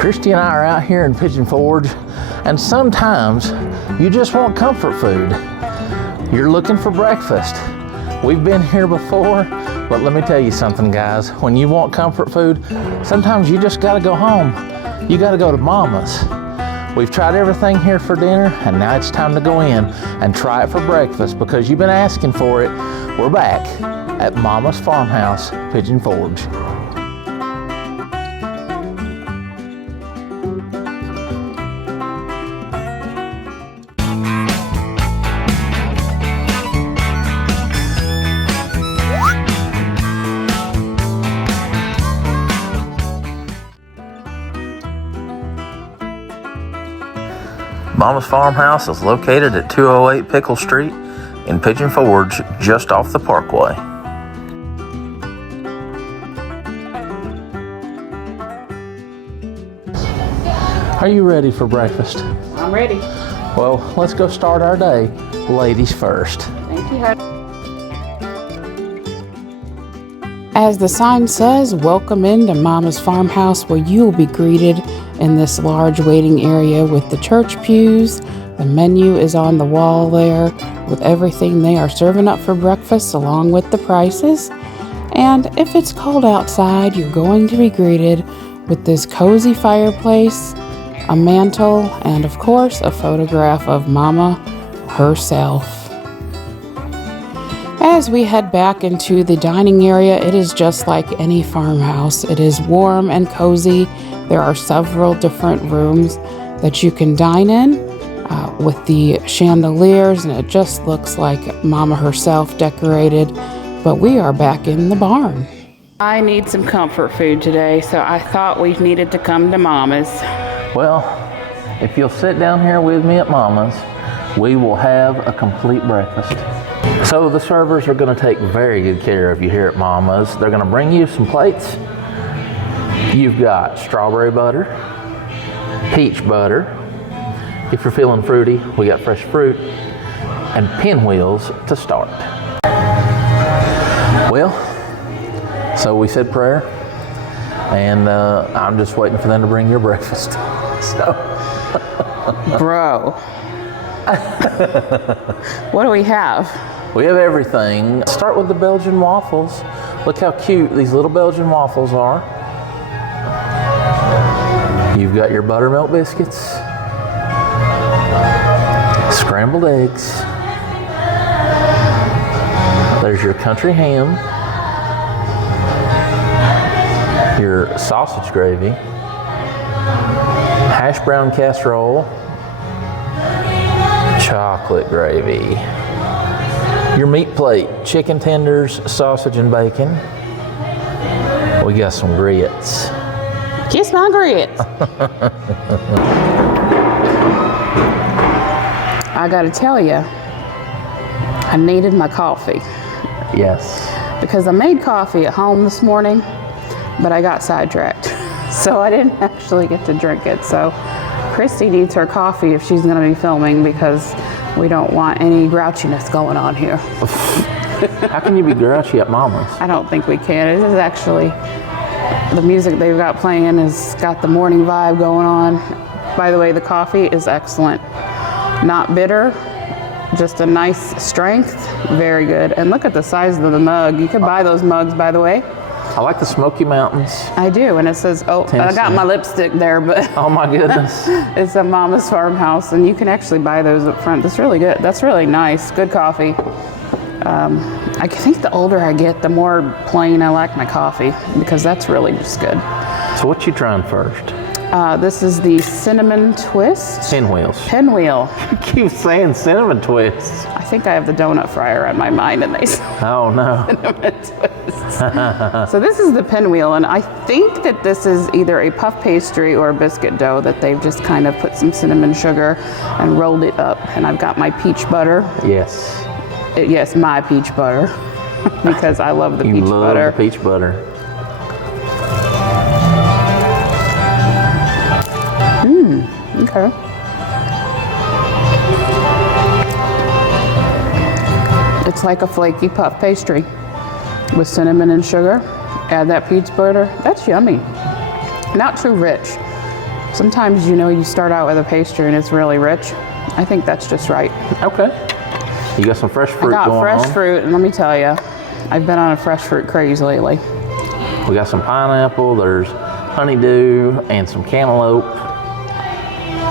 Christy and I are out here in Pigeon Forge, and sometimes you just want comfort food. You're looking for breakfast. We've been here before, but let me tell you something, guys. When you want comfort food, sometimes you just gotta go home. You gotta go to Mama's. We've tried everything here for dinner, and now it's time to go in and try it for breakfast because you've been asking for it. We're back at Mama's Farmhouse, Pigeon Forge. Mama's Farmhouse is located at 208 Pickle Street in Pigeon Forge, just off the Parkway. Are you ready for breakfast? I'm ready. Well, let's go start our day. Ladies first. Thank you, honey. As the sign says, welcome into Mama's Farmhouse, where you will be greeted in this large waiting area with the church pews. The menu is on the wall there with everything they are serving up for breakfast along with the prices. And if it's cold outside, you're going to be greeted with this cozy fireplace, a mantle, and of course a photograph of Mama herself. As we head back into the dining area, it is just like any farmhouse. It is warm and cozy. There are several different rooms that you can dine in with the chandeliers, and it just looks like Mama herself decorated. But we are back in the barn. I need some comfort food today, so I thought we needed to come to Mama's. Well, if you'll sit down here with me at Mama's, we will have a complete breakfast. So the servers are going to take very good care of you here at Mama's. They're going to bring you some plates. You've got strawberry butter, peach butter. If you're feeling fruity, we got fresh fruit, and pinwheels to start. Well, so we said prayer, and I'm just waiting for them to bring your breakfast. So, Bro, what do we have? we have everything. Start with the Belgian waffles. Look how cute these little Belgian waffles are. You've got your buttermilk biscuits, scrambled eggs. There's your country ham, your sausage gravy, hash brown casserole, chocolate gravy, your meat plate, chicken tenders, sausage and bacon. We got some grits. Kiss my grits. I gotta tell you, I needed my coffee. Yes. Because I made coffee at home this morning, but I got sidetracked. So I didn't actually get to drink it. So Christy needs her coffee if she's gonna be filming, because we don't want any grouchiness going on here. How can you be grouchy at Mama's? I don't think we can. It is actually, the music they've got playing has got the morning vibe going on. By the way, the coffee is excellent. Not bitter, just a nice strength, very good. And look at the size of the mug. You could buy those mugs, by the way. I like the Smoky Mountains. I do, and it says, oh, Tennessee. I got my lipstick there, but Oh my goodness. it's a Mama's Farmhouse, and you can actually buy those up front. That's really good. That's really nice. Good coffee. I think the older I get, the more plain I like my coffee, because that's really just good. So what you trying first? This is the cinnamon twist. Pinwheels. Pinwheel. You keep saying cinnamon twists. I think I have the donut fryer on my mind, and they say Oh no. cinnamon twist. So this is the pinwheel, and I think that this is either a puff pastry or a biscuit dough that they've just kind of put some cinnamon sugar and rolled it up. And I've got my peach butter. Yes. Yes, my peach butter, because I love the peach butter. You love the peach butter. Okay. It's like a flaky puff pastry with cinnamon and sugar. Add that peach butter. That's yummy. Not too rich. Sometimes, you know, you start out with a pastry and it's really rich. I think that's just right. Okay. You got some fresh fruit I got going fresh on. fruit, and let me tell you, I've been on a fresh fruit craze lately. We got some pineapple, there's honeydew, and some cantaloupe.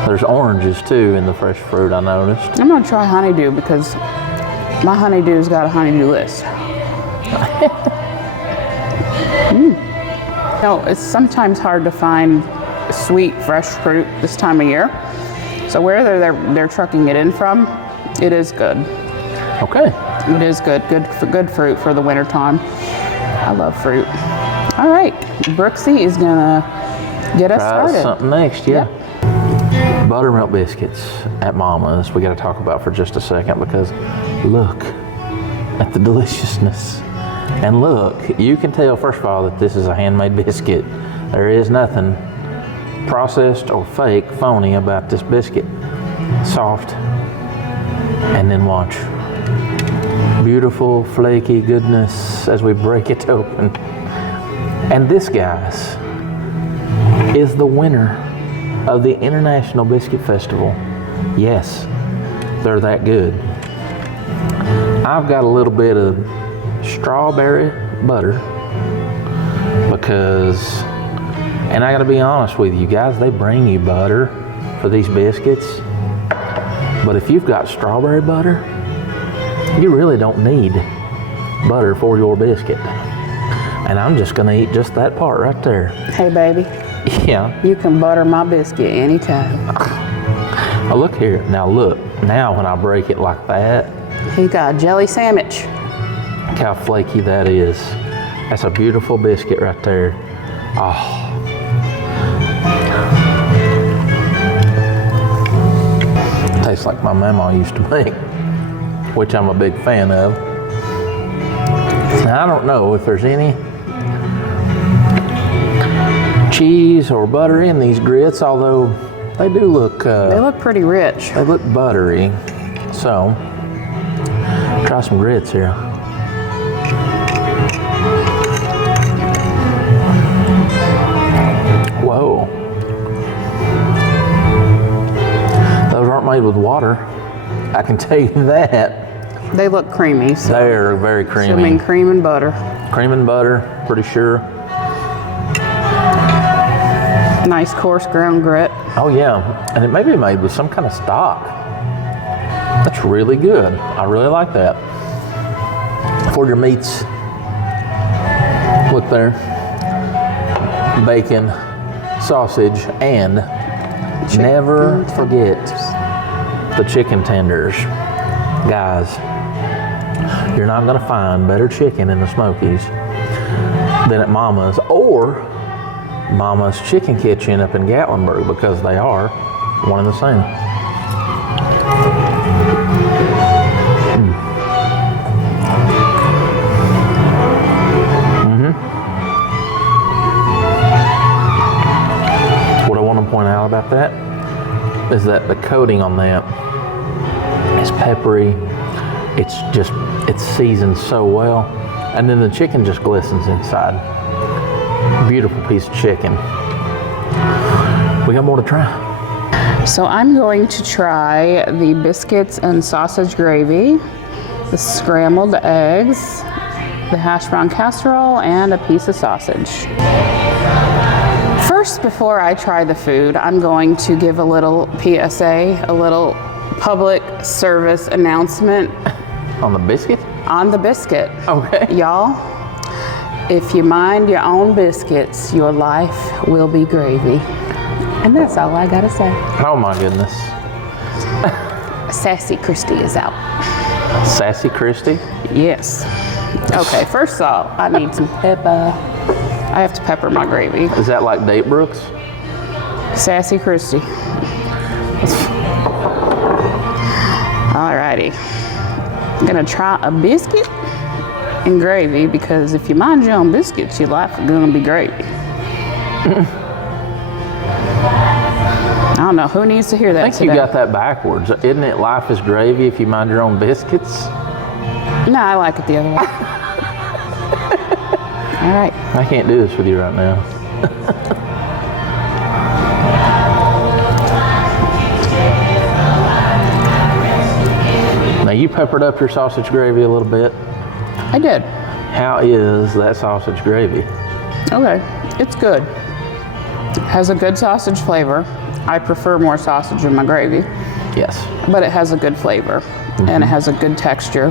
There's oranges too in the fresh fruit, I noticed. I'm gonna try honeydew because my honeydew's got a honeydew list. No, it's sometimes hard to find sweet, fresh fruit this time of year. So wherever they're trucking it in from, it is good. Okay. It is good. Good fruit for the winter time. I love fruit. All right, Brooksy is gonna get us Try started. something next, yeah. Buttermilk biscuits at Mama's. We got to talk about for just a second because look at the deliciousness. And look, you can tell first of all that this is a handmade biscuit. There is nothing processed or fake, phony about this biscuit. Soft, and then watch. Beautiful, flaky goodness as we break it open. And this, guys, is the winner of the International Biscuit Festival. Yes, they're that good. I've got a little bit of strawberry butter because, and I gotta be honest with you guys, they bring you butter for these biscuits, but if you've got strawberry butter, you really don't need butter for your biscuit. And I'm just gonna eat just that part right there. Hey, baby. Yeah. You can butter my biscuit anytime. Oh, look here. Now look. Now when I break it like that, He got a jelly sandwich. look how flaky that is. That's a beautiful biscuit right there. Oh. Tastes like my mama used to make, which I'm a big fan of. Now I don't know if there's any cheese or butter in these grits, although they do look They look pretty rich. they look buttery. So try some grits here. Whoa, those aren't made with water, I can tell you that. They look creamy. So They're very creamy. assuming cream and butter. Cream and butter, pretty sure. Nice coarse ground grit. Oh yeah, and it may be made with some kind of stock. That's really good. I really like that. For your meats, look there. Bacon, sausage, and never forget the chicken tenders. Guys, you're not gonna find better chicken in the Smokies than at Mama's or Mama's Chicken Kitchen up in Gatlinburg, because they are one and the same. What I want to point out about that is that the coating on that is peppery. It's seasoned so well, and then the chicken just glistens inside. Beautiful piece of chicken. We got more to try. So I'm going to try the biscuits and sausage gravy, the scrambled eggs, the hash brown casserole, and a piece of sausage. First, before I try the food, I'm going to give a little PSA, a little public service announcement On the biscuit? on the biscuit. Okay. Y'all, if you mind your own biscuits, your life will be gravy. And that's all I gotta say. Oh my goodness. Sassy Christy is out. Sassy Christy? Yes. Okay, first of all, I need some pepper. I have to pepper my gravy. Is that like Date Brooks? Sassy Christy. Alrighty. I'm gonna try a biscuit and gravy, because if you mind your own biscuits, your life is gonna be gravy. I don't know, who needs to hear that I think today? you got that backwards. Isn't it life is gravy if you mind your own biscuits? No, I like it the other way. All right. I can't do this with you right now. peppered up your sausage gravy a little bit. I did. How is that sausage gravy? Okay, it's good. It has a good sausage flavor. I prefer more sausage in my gravy. Yes. But it has a good flavor, and it has a good texture.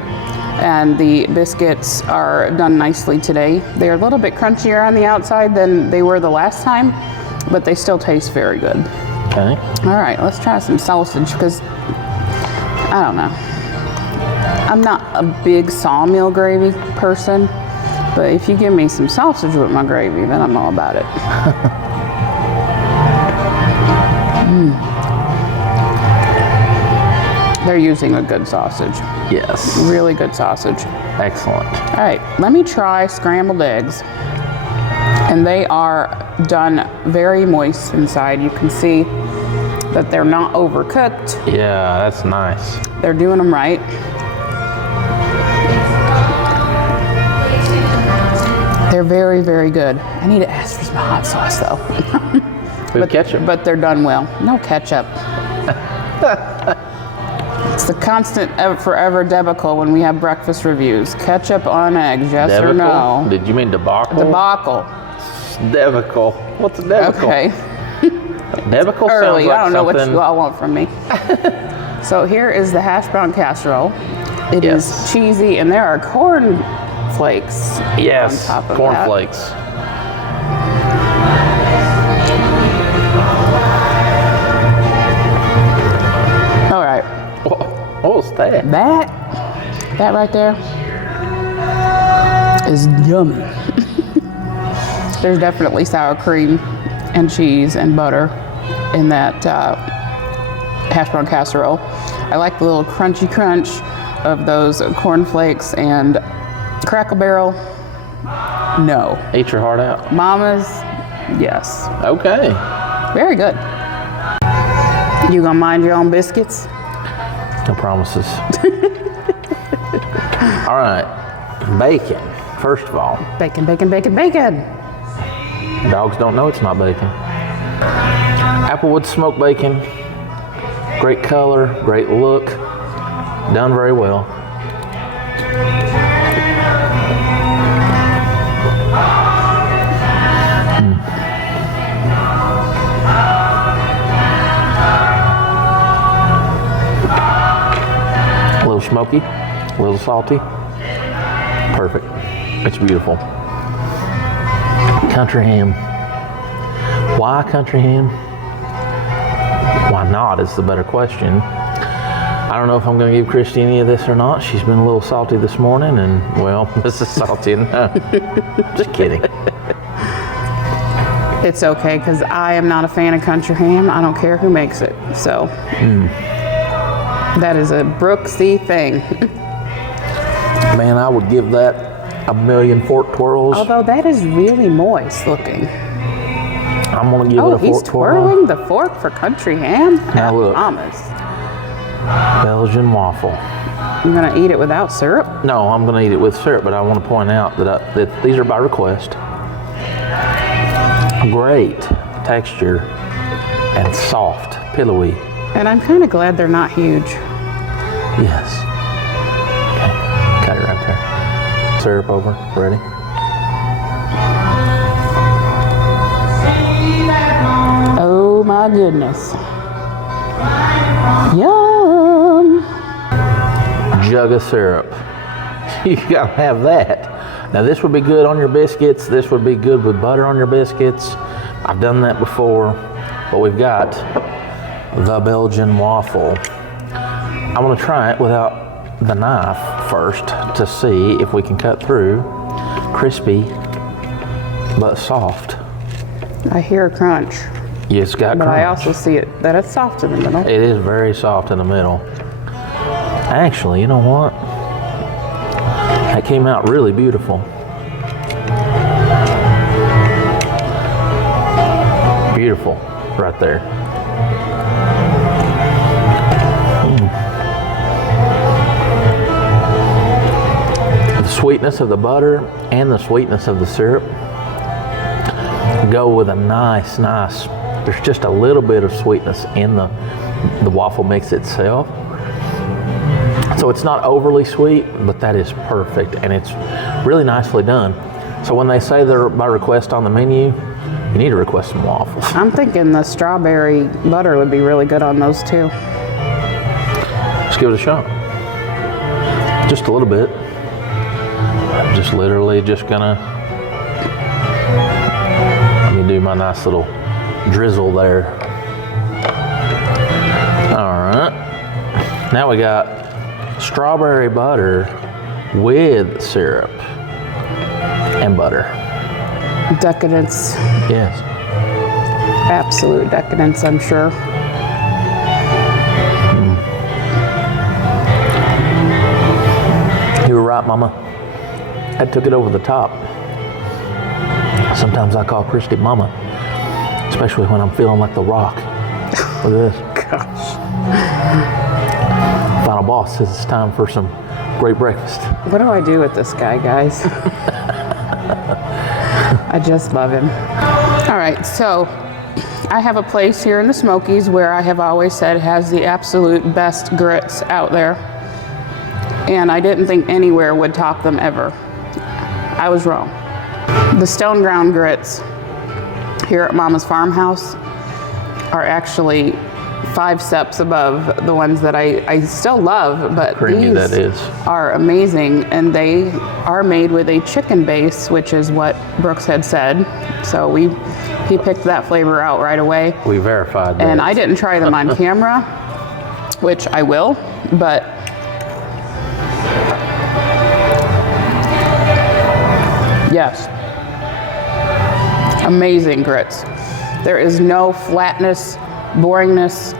And the biscuits are done nicely today. They're a little bit crunchier on the outside than they were the last time, but they still taste very good. Okay. All right, let's try some sausage, because I don't know. I'm not a big sawmill gravy person, but if you give me some sausage with my gravy, then I'm all about it. They're using a good sausage. Yes. Really good sausage. Excellent. All right, let me try scrambled eggs. And they are done very moist inside. You can see that they're not overcooked. Yeah, that's nice. They're doing them right. They're very, very good. I need to ask for some hot sauce though. With ketchup. But they're done well. No ketchup. It's the constant forever debacle when we have breakfast reviews. Ketchup on eggs, yes Debacle? or no? Did you mean debacle? Debacle. Debacle. What's a debacle? Okay. Debacle Early. sounds like I don't know what something- you all want from me. So here is the hash brown casserole. It Yes. is cheesy, and there are corn flakes Yes, on top of cornflakes. that. All right. What was that? That right there is yummy. There's definitely sour cream and cheese and butter in that hash brown casserole. I like the little crunchy crunch of those cornflakes and Crackle Barrel. No. Eat your heart out. Mama's, yes. Okay. Very good. You gonna mind your own biscuits? No promises. All right. Bacon, first of all. Bacon, bacon, bacon, bacon. Dogs don't know it's not bacon. Applewood smoked bacon. Great color, great look. Done very well. A little smoky, a little salty. Perfect. It's beautiful. Country ham. Why country ham? Why not is the better question. I don't know if I'm going to give Christy any of this or not. She's been a little salty this morning, and well, this is salty. Just kidding. It's okay, because I am not a fan of country ham. I don't care who makes it. So that is a Brooksy thing. Man, I would give that a million fork twirls. Although that is really moist looking. I'm going to give it a he's fork twirl. twirling the fork for country ham? Now look. Mama's. Belgian waffle. I'm gonna eat it without syrup? No, I'm going to eat it with syrup, but I want to point out that these are by request. Great texture and soft, pillowy. And I'm kind of glad they're not huge. Yes. Okay, got it right there. Syrup over, ready? Oh my goodness. Yum! Jug of syrup. You gotta have that. Now this would be good on your biscuits. This would be good with butter on your biscuits. I've done that before. But we've got the Belgian waffle. I'm gonna try it without the knife first to see if we can cut through. Crispy, but soft. I hear a crunch, It's got but crunch. I also see it that it's soft in the middle. It is very soft in the middle. Actually, you know what? That came out really beautiful. Beautiful, right there. The sweetness of the butter and the sweetness of the syrup go with a nice, there's just a little bit of sweetness in the waffle mix itself. So it's not overly sweet, but that is perfect, and it's really nicely done. So when they say they're by request on the menu, you need to request some waffles. I'm thinking the strawberry butter would be really good on those too. Let's give it a shot. Just a little bit. I'm just literally just gonna, let me do my nice little drizzle there. All right. Now we got strawberry butter with syrup and butter. Decadence. Yes. Absolute decadence, I'm sure. You were right, Mama. I took it over the top. Sometimes I call Christy Mama, especially when I'm feeling like The Rock. Look at this. Gosh. Final boss says it's time for some great breakfast. What do I do with this guy, guys? I just love him. All right, so I have a place here in the Smokies where I have always said has the absolute best grits out there. And I didn't think anywhere would top them ever. I was wrong. The stone ground grits here at Mama's Farmhouse are actually 5 steps above the ones that I still love, but Creamy, these that is. are amazing, and they are made with a chicken base, which is what Brooks had said. So he picked that flavor out right away. We verified that. And I didn't try them on camera, which I will, but yes, amazing grits. There is no flatness, boringness,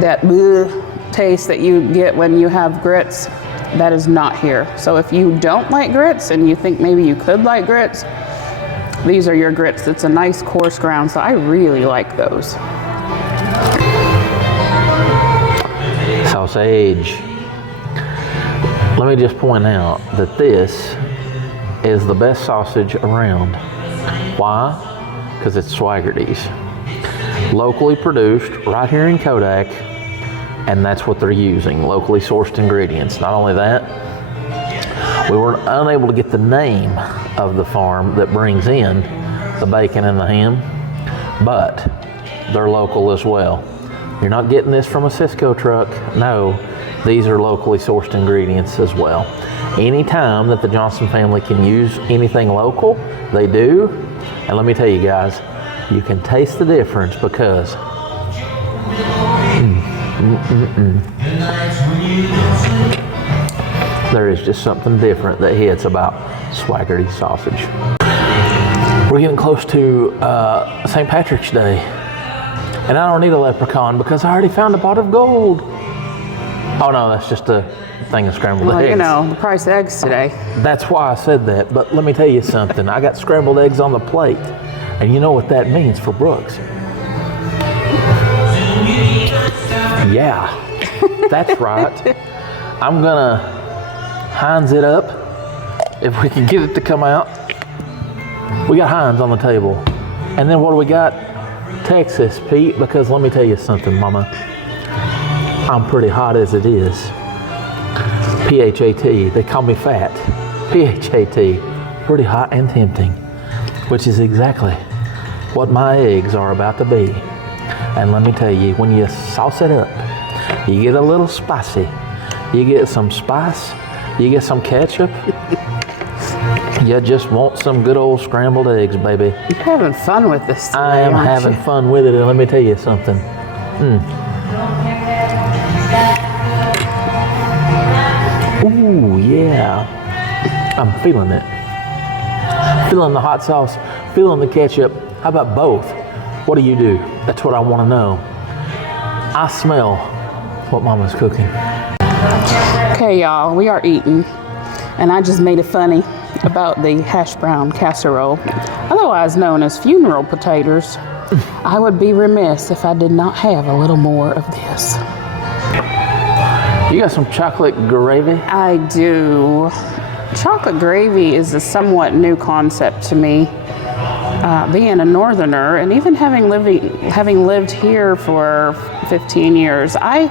that bleh taste that you get when you have grits. That is not here. So if you don't like grits and you think maybe you could like grits, these are your grits. It's a nice coarse ground, so I really like those. Sausage. Let me just point out that this is the best sausage around. Why? Because it's Swaggerty's. Locally produced right here in Kodak, and that's what they're using, locally sourced ingredients. Not only that, we were unable to get the name of the farm that brings in the bacon and the ham, but they're local as well. You're not getting this from a Cisco truck. No, these are locally sourced ingredients as well. Anytime that the Johnson family can use anything local, they do. And let me tell you guys, you can taste the difference because there is just something different that hits about Swaggerty sausage. We're getting close to St. Patrick's Day, and I don't need a leprechaun because I already found a pot of gold. Oh no, that's just a thing of scrambled eggs. You know, the price of eggs today. That's why I said that, but let me tell you something. I got scrambled eggs on the plate, and you know what that means for Brooks. Yeah, that's right. I'm gonna Heinz it up, if we can get it to come out. We got Heinz on the table. And then what do we got? Texas, Pete, because let me tell you something, Mama. I'm pretty hot as it is. P-H-A-T, they call me fat. P-H-A-T, pretty hot and tempting, which is exactly what my eggs are about to be. And let me tell you, when you sauce it up, you get a little spicy. You get some spice, you get some ketchup. You just want some good old scrambled eggs, baby. You're having fun with this today, I am having fun with it, and let me tell you something. Ooh, yeah. I'm feeling it. Feeling the hot sauce, feeling the ketchup. How about both? What do you do? That's what I want to know. I smell what Mama's cooking. Okay, y'all, we are eating, and I just made a funny about the hash brown casserole, otherwise known as funeral potatoes. I would be remiss if I did not have a little more of this. You got some chocolate gravy? I do. Chocolate gravy is a somewhat new concept to me. Being a northerner and even having lived here for 15 years, I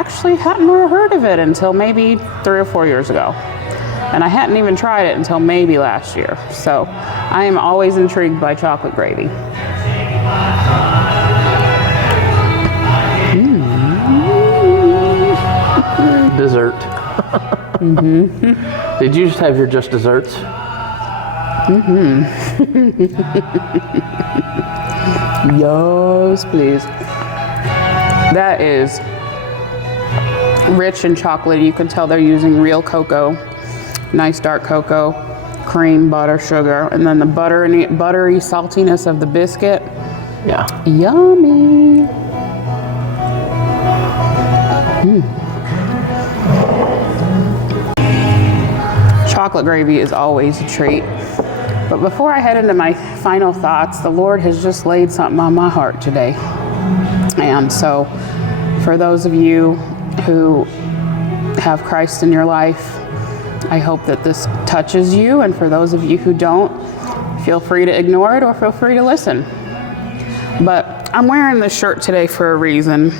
actually hadn't heard of it until maybe 3 or 4 years ago. And I hadn't even tried it until maybe last year. So I am always intrigued by chocolate gravy. Dessert. Did you just have your just desserts? Yes, please. That is rich and chocolatey. You can tell they're using real cocoa, nice dark cocoa, cream, butter, sugar, and then the buttery saltiness of the biscuit. Yeah. Yummy. Chocolate gravy is always a treat. But before I head into my final thoughts, the Lord has just laid something on my heart today. And so for those of you who have Christ in your life, I hope that this touches you. And for those of you who don't, feel free to ignore it or feel free to listen. But I'm wearing this shirt today for a reason,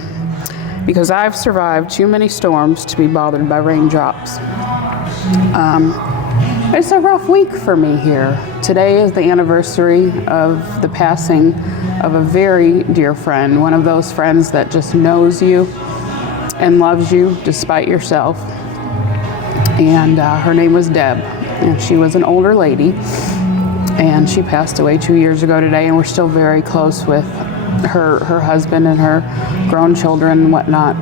because I've survived too many storms to be bothered by raindrops. It's a rough week for me here. Today is the anniversary of the passing of a very dear friend, one of those friends that just knows you and loves you despite yourself. And her name was Deb, and she was an older lady, and she passed away 2 years ago today, and we're still very close with her husband and her grown children and whatnot.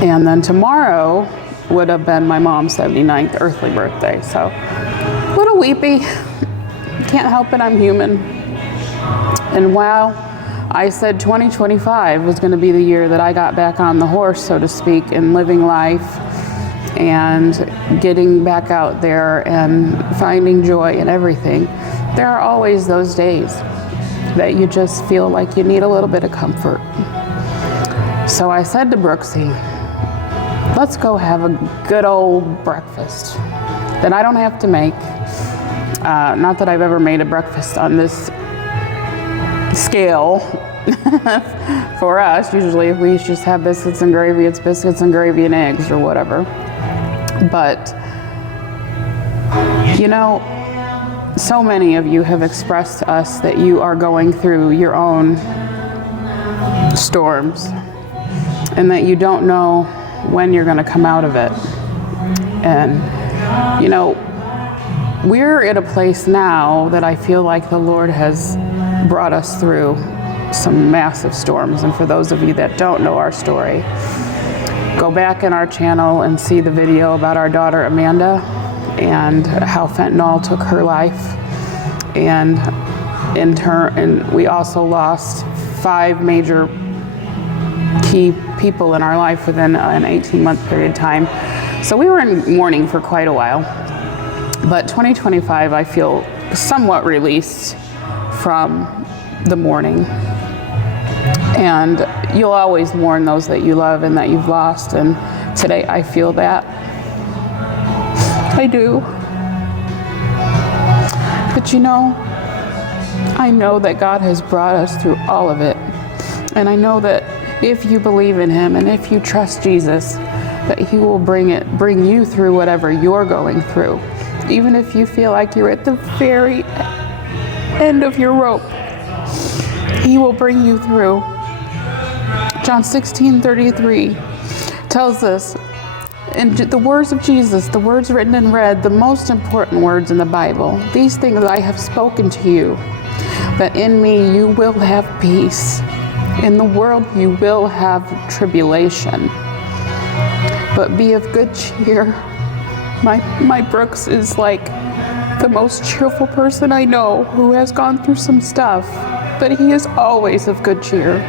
And then tomorrow would have been my mom's 79th earthly birthday, so a little weepy. Can't help it, I'm human. And while I said 2025 was going to be the year that I got back on the horse, so to speak, and living life and getting back out there and finding joy in everything, there are always those days that you just feel like you need a little bit of comfort. So I said to Brooksy, let's go have a good old breakfast that I don't have to make. Not that I've ever made a breakfast on this scale for us. Usually if we just have biscuits and gravy, it's biscuits and gravy and eggs or whatever. But, you know, so many of you have expressed to us that you are going through your own storms and that you don't know when you're going to come out of it. And, you know, we're at a place now that I feel like the Lord has brought us through some massive storms. And for those of you that don't know our story, go back in our channel and see the video about our daughter Amanda and how fentanyl took her life. And in turn, and we also lost 5 major key people in our life within an 18-month period of time. So we were in mourning for quite a while. But 2025, I feel somewhat released from the mourning. And you'll always mourn those that you love and that you've lost. And today I feel that. I do. But you know, I know that God has brought us through all of it. And I know that if you believe in Him and if you trust Jesus, that He will bring you through whatever you're going through. Even if you feel like you're at the very end of your rope, He will bring you through. John 16:33 tells us, in the words of Jesus, the words written in red, the most important words in the Bible, these things I have spoken to you, that in me you will have peace. In the world you will have tribulation. But be of good cheer. My Brooks is like the most cheerful person I know who has gone through some stuff, but he is always of good cheer.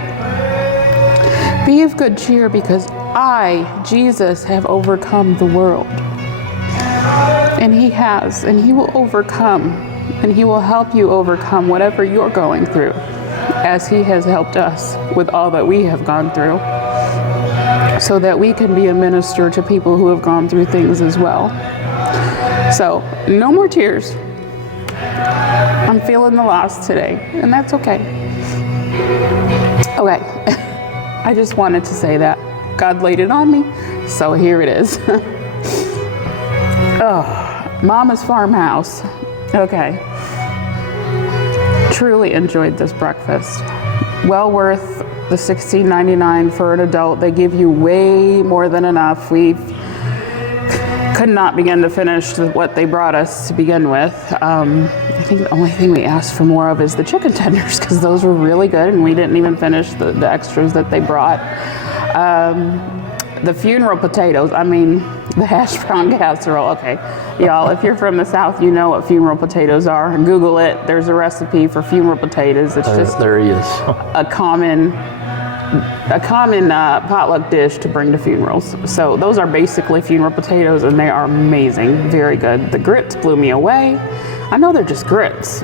Be of good cheer because I, Jesus, have overcome the world. And He has, and He will overcome, and He will help you overcome whatever you're going through, as He has helped us with all that we have gone through, so that we can be a minister to people who have gone through things as well. So, no more tears. I'm feeling the loss today, and that's okay. Okay, I just wanted to say that. God laid it on me, so here it is. Oh, Mama's Farmhouse. Okay. Truly enjoyed this breakfast. Well worth the $16.99 for an adult. They give you way more than enough. We could not begin to finish what they brought us to begin with. I think the only thing we asked for more of is the chicken tenders, because those were really good, and we didn't even finish the extras that they brought. The funeral potatoes, I mean, the hash brown casserole. Okay, y'all, if you're from the South, you know what funeral potatoes are. Google it. There's a recipe for funeral potatoes. It's just there he is. a common potluck dish to bring to funerals. So those are basically funeral potatoes, and they are amazing, very good. The grits blew me away. I know they're just grits,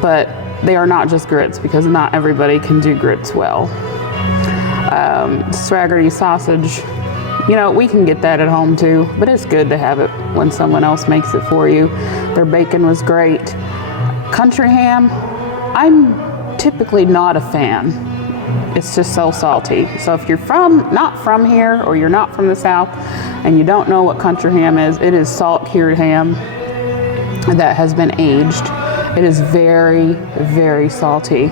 but they are not just grits, because not everybody can do grits well. Swaggerty sausage, you know, we can get that at home too, but it's good to have it when someone else makes it for you. Their bacon was great. Country ham, I'm typically not a fan. It's just so salty. So if you're not from here, or you're not from the South and you don't know what country ham is, it is salt cured ham that has been aged. It is very, very salty.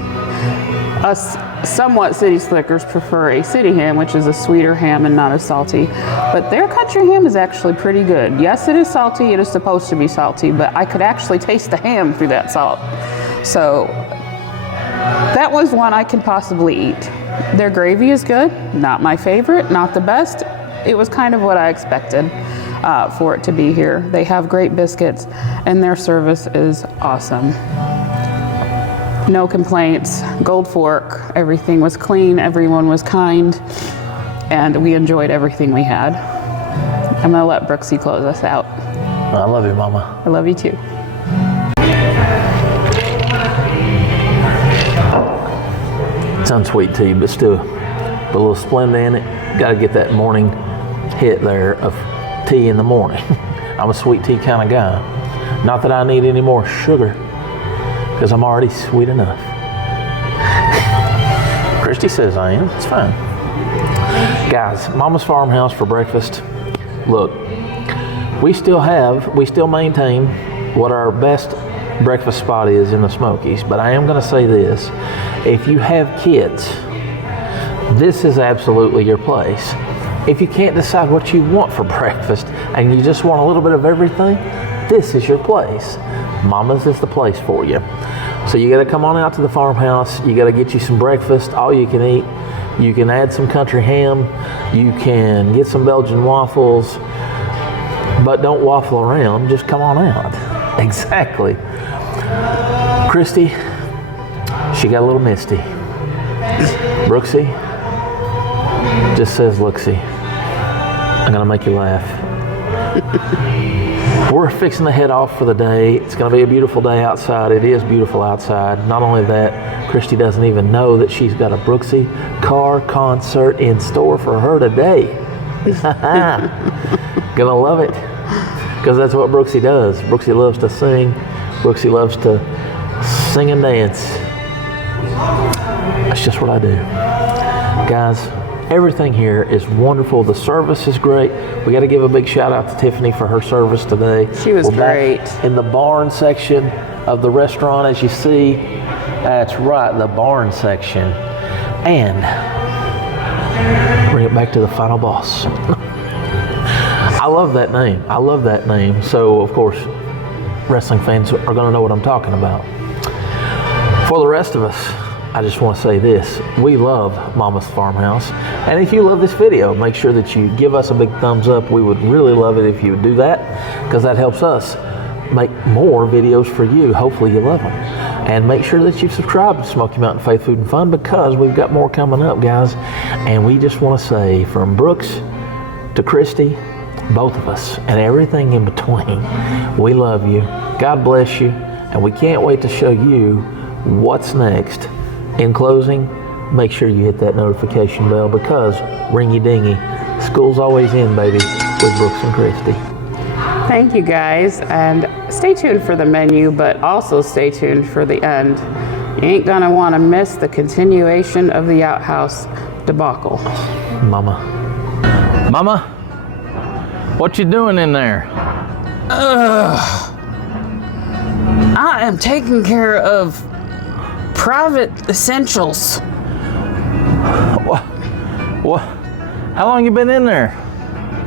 Us somewhat city slickers prefer a city ham, which is a sweeter ham and not as salty. But their country ham is actually pretty good. Yes, it is salty. It is supposed to be salty, but I could actually taste the ham through that salt. So that was one I could possibly eat. Their gravy is good. Not my favorite, not the best. It was kind of what I expected for it to be here. They have great biscuits, and their service is awesome. No complaints, gold fork, everything was clean, everyone was kind, and we enjoyed everything we had. I'm gonna let Brooksy close us out. I love you, Mama. I love you too. It's unsweet tea, but still, a little Splenda in it. Gotta get that morning hit there of tea in the morning. I'm a sweet tea kind of guy. Not that I need any more sugar, because I'm already sweet enough. Christy says I am. It's fine. Guys, Mama's Farmhouse for breakfast. Look, we still maintain what our best breakfast spot is in the Smokies, but I am going to say this. If you have kids, this is absolutely your place. If you can't decide what you want for breakfast and you just want a little bit of everything, this is your place. Mama's is the place for you. So you got to come on out to the farmhouse. You got to get you some breakfast, all you can eat. You can add some country ham. You can get some Belgian waffles, but don't waffle around. Just come on out. Exactly. Christy, she got a little misty. Brooksy just says, "Looksy, I'm gonna make you laugh." We're fixing to head off for the day. It's going to be a beautiful day outside. It is beautiful outside. Not only that, Christy doesn't even know that she's got a Brooksy car concert in store for her today. Gonna love it, because that's what Brooksy does. Brooksy loves to sing. Brooksy loves to sing and dance. That's just what I do. Guys, everything here is wonderful. The service is great. We got to give a big shout out to Tiffany for her service today. She was great. Back in the barn section of the restaurant, as you see. That's right, the barn section. And bring it back to the final boss. I love that name. I love that name. So, of course, wrestling fans are going to know what I'm talking about. For the rest of us, I just want to say this. We love Mama's Farmhouse. And if you love this video, make sure that you give us a big thumbs up. We would really love it if you would do that, because that helps us make more videos for you. Hopefully you love them. And make sure that you subscribe to Smoky Mountain Faith Food and Fun, because we've got more coming up, guys. And we just want to say, from Brooks to Christy, both of us, and everything in between, we love you. God bless you. And we can't wait to show you what's next. In closing, make sure you hit that notification bell, because ringy-dingy, school's always in, baby, with Brooks and Christy. Thank you, guys, and stay tuned for the menu, but also stay tuned for the end. You ain't gonna want to miss the continuation of the outhouse debacle. Mama. Mama, what you doing in there? I am taking care of private essentials. What? How long you been in there?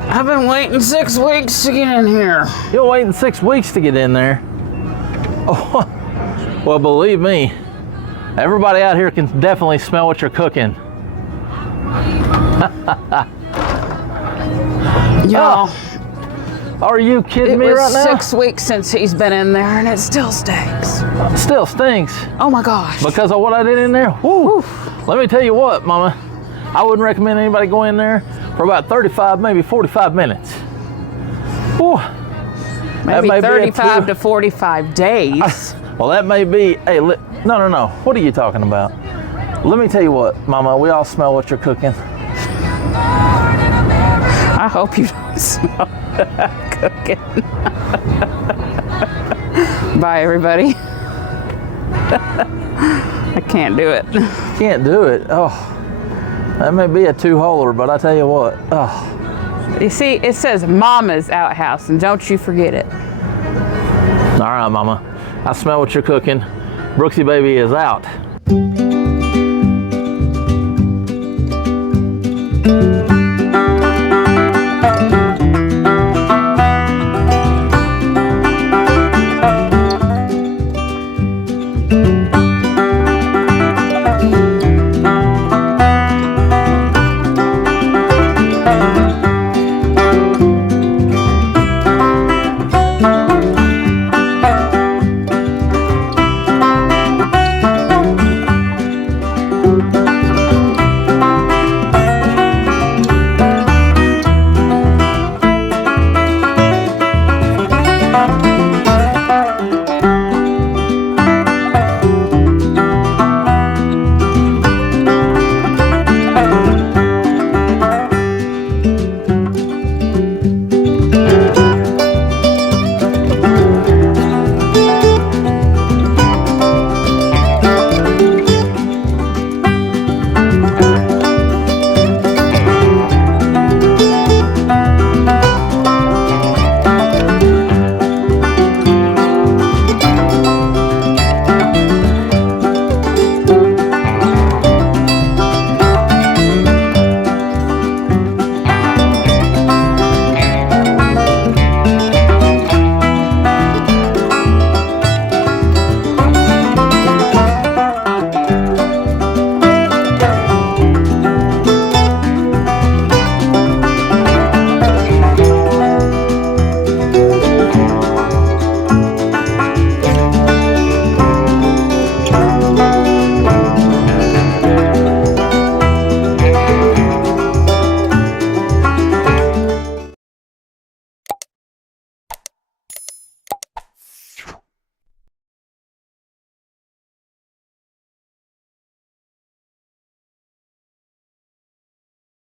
I've been waiting 6 weeks to get in here. You're waiting 6 weeks to get in there? Oh, well, believe me, everybody out here can definitely smell what you're cooking. Y'all, are you kidding me right now? It was 6 weeks since he's been in there, and it still stinks. Still stinks. Oh my gosh. Because of what I did in there? Woo. Let me tell you what, Mama. I wouldn't recommend anybody go in there for about 35, maybe 45 minutes. Woo. Maybe 35 to 45 days. Well, that may be, hey, no. What are you talking about? Let me tell you what, Mama, we all smell what you're cooking. I hope you don't smell what I'm cooking. Bye, everybody. I can't do it. Can't do it. Oh, that may be a two-holer, but I tell you what. Oh. You see, it says Mama's outhouse, and don't you forget it. All right, Mama. I smell what you're cooking. Brooksy baby is out.